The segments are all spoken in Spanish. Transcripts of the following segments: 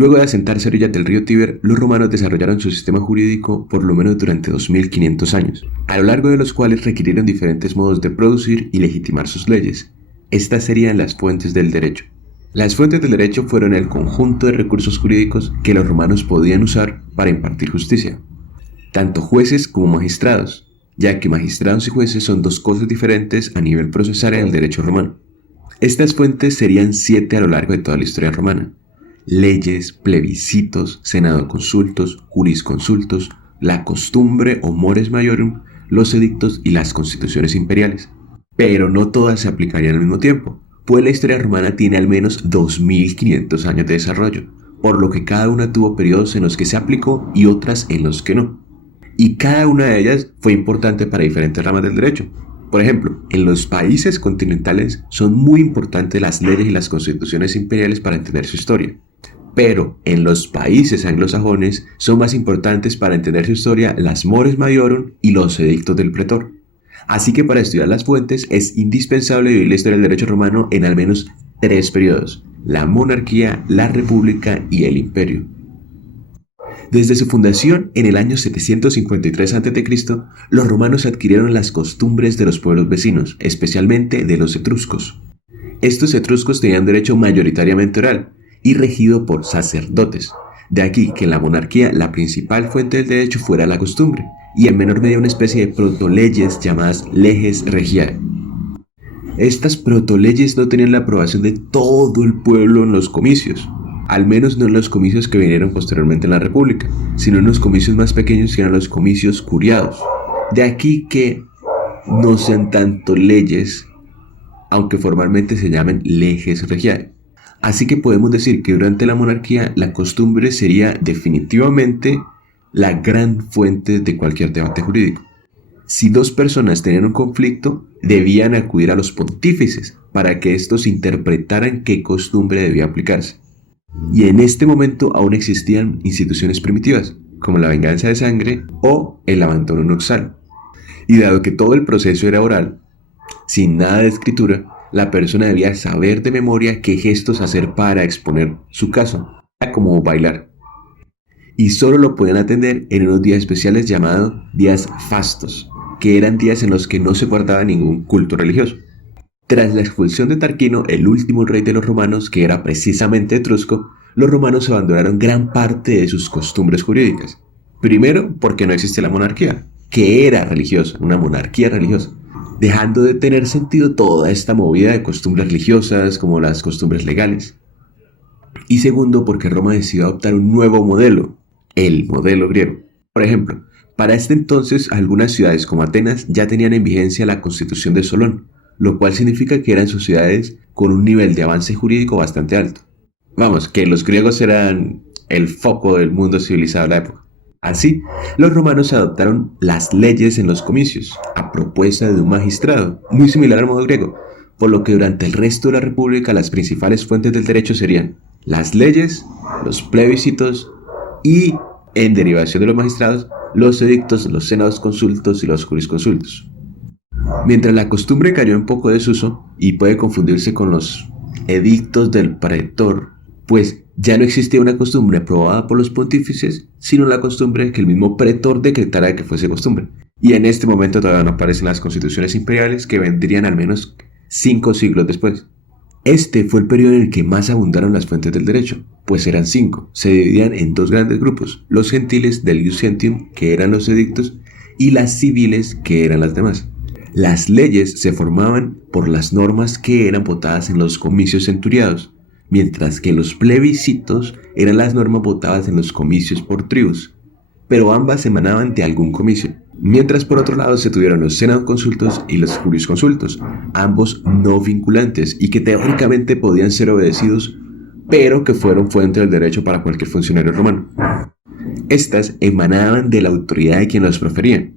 Luego de asentarse a orillas del río Tíber, los romanos desarrollaron su sistema jurídico por lo menos durante 2500 años, a lo largo de los cuales requirieron diferentes modos de producir y legitimar sus leyes. Estas serían las fuentes del derecho. Las fuentes del derecho fueron el conjunto de recursos jurídicos que los romanos podían usar para impartir justicia, tanto jueces como magistrados, ya que magistrados y jueces son dos cosas diferentes a nivel procesal en el derecho romano. Estas fuentes serían 7 a lo largo de toda la historia romana: leyes, plebiscitos, senado-consultos, jurisconsultos, la costumbre o mores maiorum, los edictos y las constituciones imperiales. Pero no todas se aplicarían al mismo tiempo, pues la historia romana tiene al menos 2500 años de desarrollo, por lo que cada una tuvo periodos en los que se aplicó y otras en los que no. Y cada una de ellas fue importante para diferentes ramas del derecho. Por ejemplo, en los países continentales son muy importantes las leyes y las constituciones imperiales para entender su historia. Pero en los países anglosajones son más importantes para entender su historia las mores maiorum y los edictos del pretor. Así que para estudiar las fuentes es indispensable vivir la historia del derecho romano en al menos 3 periodos: la monarquía, la república y el imperio. Desde su fundación en el año 753 a.C., los romanos adquirieron las costumbres de los pueblos vecinos, especialmente de los etruscos. Estos etruscos tenían derecho mayoritariamente oral y regido por sacerdotes. De aquí que en la monarquía la principal fuente del derecho fuera la costumbre, y en menor medida una especie de protoleyes llamadas leges regiae. Estas protoleyes no tenían la aprobación de todo el pueblo en los comicios, al menos no en los comicios que vinieron posteriormente en la República, sino en los comicios más pequeños que eran los comicios curiados. De aquí que no sean tanto leyes, aunque formalmente se llamen leges regiae. Así que podemos decir que durante la monarquía la costumbre sería definitivamente la gran fuente de cualquier debate jurídico. Si 2 personas tenían un conflicto, debían acudir a los pontífices para que estos interpretaran qué costumbre debía aplicarse. Y en este momento aún existían instituciones primitivas, como la venganza de sangre o el abandono nupcial. Y dado que todo el proceso era oral, sin nada de escritura, la persona debía saber de memoria qué gestos hacer para exponer su caso, como bailar. Y solo lo podían atender en unos días especiales llamados días fastos, que eran días en los que no se guardaba ningún culto religioso. Tras la expulsión de Tarquino, el último rey de los romanos, que era precisamente etrusco, los romanos abandonaron gran parte de sus costumbres jurídicas. Primero, porque no existe la monarquía, que era religiosa, una monarquía religiosa, dejando de tener sentido toda esta movida de costumbres religiosas como las costumbres legales. Y segundo, porque Roma decidió adoptar un nuevo modelo, el modelo griego. Por ejemplo, para este entonces algunas ciudades como Atenas ya tenían en vigencia la Constitución de Solón, lo cual significa que eran sociedades con un nivel de avance jurídico bastante alto. Vamos, que los griegos eran el foco del mundo civilizado de la época. Así, los romanos adoptaron las leyes en los comicios, a propuesta de un magistrado, muy similar al modo griego, por lo que durante el resto de la república las principales fuentes del derecho serían las leyes, los plebiscitos y, en derivación de los magistrados, los edictos, los senados consultos y los jurisconsultos. Mientras la costumbre cayó en poco desuso y puede confundirse con los edictos del pretor, pues ya no existía una costumbre aprobada por los pontífices, sino la costumbre de que el mismo pretor decretara que fuese costumbre. Y en este momento todavía no aparecen las constituciones imperiales, que vendrían al menos 5 siglos después. Este fue el periodo en el que más abundaron las fuentes del derecho, pues eran 5. Se dividían en 2 grandes grupos: los gentiles del ius gentium, que eran los edictos, y las civiles, que eran las demás. Las leyes se formaban por las normas que eran votadas en los comicios centuriados, mientras que los plebiscitos eran las normas votadas en los comicios por tribus, pero ambas emanaban de algún comicio. Mientras por otro lado se tuvieron los senadoconsultos y los jurisconsultos, ambos no vinculantes y que teóricamente podían ser obedecidos, pero que fueron fuente del derecho para cualquier funcionario romano. Estas emanaban de la autoridad de quien los profería,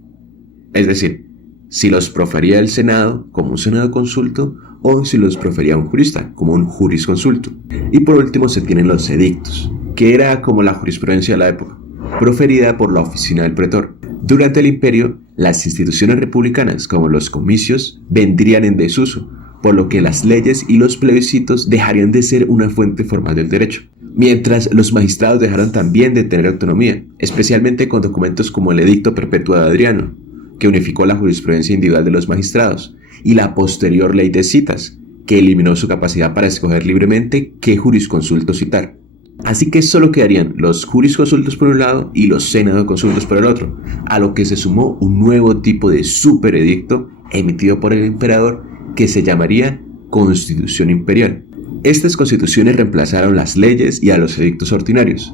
es decir, si los profería el senado como un senadoconsulto o si los profería un jurista como un jurisconsulto. Y por último se tienen los edictos, que era como la jurisprudencia de la época, proferida por la oficina del pretor. Durante el imperio, las instituciones republicanas como los comicios vendrían en desuso, por lo que las leyes y los plebiscitos dejarían de ser una fuente formal del derecho. mientras los magistrados dejaron también de tener autonomía, especialmente con documentos como el Edicto Perpetuo de Adriano, que unificó la jurisprudencia individual de los magistrados, y la posterior Ley de Citas, que eliminó su capacidad para escoger libremente qué jurisconsulto citar. Así que solo quedarían los jurisconsultos por un lado y los senadoconsultos por el otro, a lo que se sumó un nuevo tipo de superedicto emitido por el emperador que se llamaría Constitución Imperial. Estas constituciones reemplazaron las leyes y a los edictos ordinarios.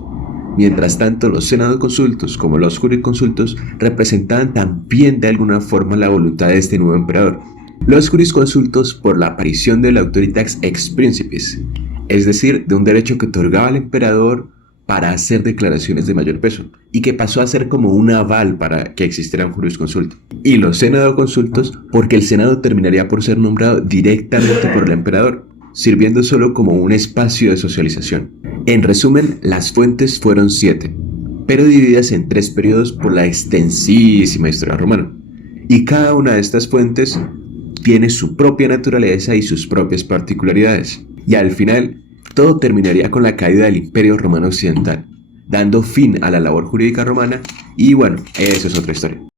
Mientras tanto, los senadoconsultos como los jurisconsultos representaban también de alguna forma la voluntad de este nuevo emperador. Los jurisconsultos por la aparición del autoritatis ex principis, es decir, de un derecho que otorgaba al emperador para hacer declaraciones de mayor peso, y que pasó a ser como un aval para que existiera un jurisconsulto. Y los senadoconsultos porque el senado terminaría por ser nombrado directamente por el emperador, sirviendo solo como un espacio de socialización. En resumen, las fuentes fueron 7, pero divididas en 3 periodos por la extensísima historia romana. Y cada una de estas fuentes tiene su propia naturaleza y sus propias particularidades. Y al final, todo terminaría con la caída del Imperio Romano Occidental, dando fin a la labor jurídica romana, y bueno, eso es otra historia.